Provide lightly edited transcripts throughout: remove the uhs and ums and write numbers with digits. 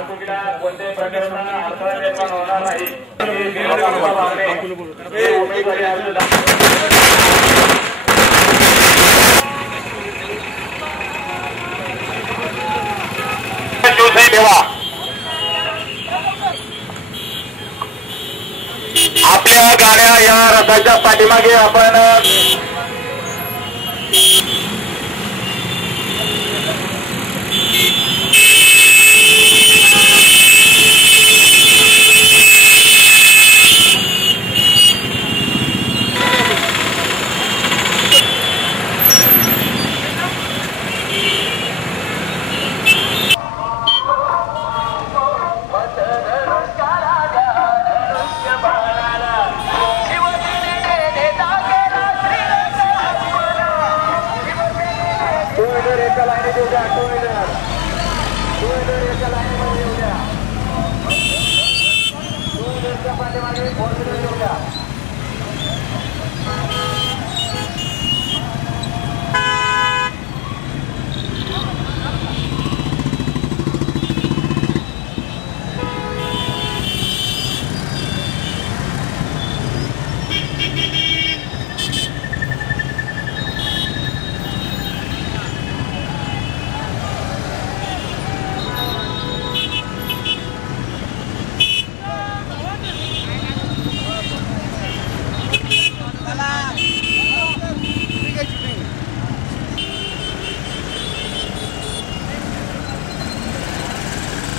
कोणत्याही प्रकारचा अडथळा निर्माण होणार नाही। आपल्या गाड्या या रथाच्या पाठीमागे आपण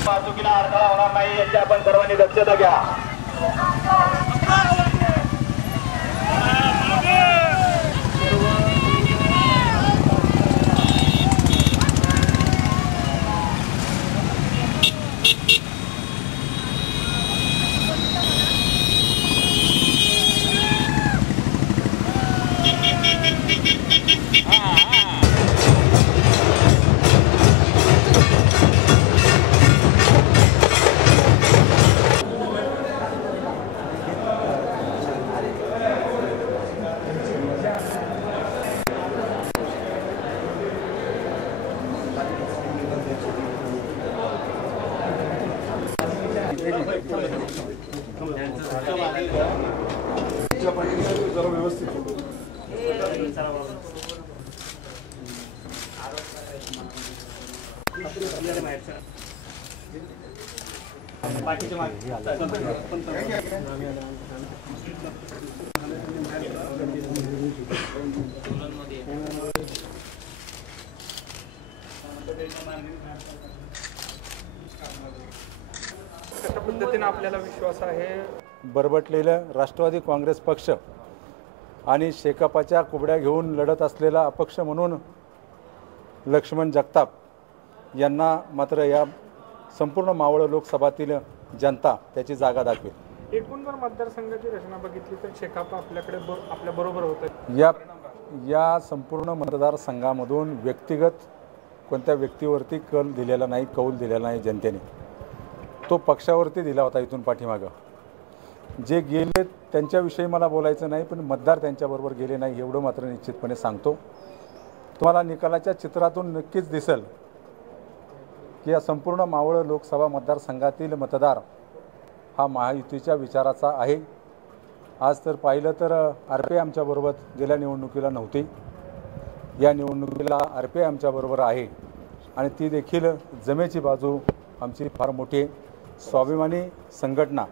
वाहतुकीला अडथळा होणार नाही याची आपण सर्वांनी दक्षता घ्या। कशा पद्धतीने आपल्याला विश्वास आहे? बरबटलेलं राष्ट्रवादी काँग्रेस पक्ष आणि शेकापाच्या कुबड्या घेऊन लढत असलेला अपक्ष म्हणून लक्ष्मण जगताप यांना मात्र या संपूर्ण मावळ लोकसभातील जनता त्याची जागा दाखवेल। एकूण जर मतदारसंघाची रचना बघितली तर शेकाप आपल्या बरोबर होतं। या संपूर्ण मतदारसंघामधून व्यक्तिगत कोणत्या व्यक्तीवरती कौल दिलेला नाही जनतेने। तो पक्षावरती दिला होता। इथून पाठीमागं जे गेले त्यांच्याविषयी मला बोलायचं नाही, पण मतदार त्यांच्याबरोबर गेले नाही एवढं मात्र निश्चितपणे सांगतो। तुम्हाला निकालाच्या चित्रातून नक्कीच दिसेल की या संपूर्ण मावळ लोकसभा मतदारसंघातील मतदार हा महायुतीच्या विचाराचा आहे। आज तर पाहिलं तर आरपे आमच्याबरोबर गेल्या निवडणुकीला नव्हती, या निवडणुकीला आरपे आमच्याबरोबर आहे आणि ती देखील जमेची बाजू आमची फार मोठी स्वाभिमानी संघटना